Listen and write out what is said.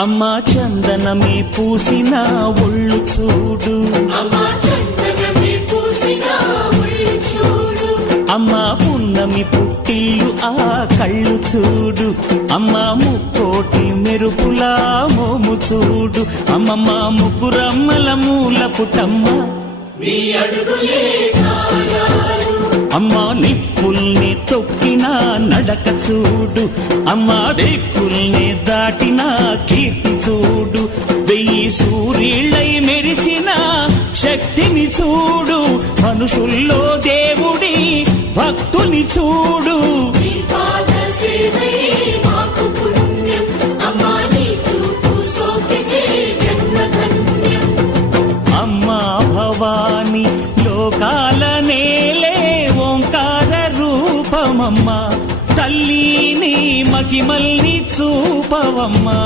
అమ్మా చందనమే పూసిన ఒళ్ళు చూడు, అమ్మా పున్నమి పుట్టిల్లు ఆ కళ్ళు చూడు, అమ్మా ముక్కోటి మెరుపులా మోము చూడు, అమ్మమ్మ ముగ్గురమ్మల మూల పుటమ్మ అమ్మా నిప్పుల్ని తొక్కిన నడక చూడు, అమ్మా దిక్కుల్ని దాటిన కీర్తి చూడు, 1000 సూర్యుళ్ళై మెరిసిన శక్తిని చూడు, మనుషుల్లో దేవుడి భక్తుని చూడు. అమ్మా భవాని లోకాల నేలే ఓంకార రూపమమ్మా, తల్లిని మహిమల్ని చూపవమ్మా.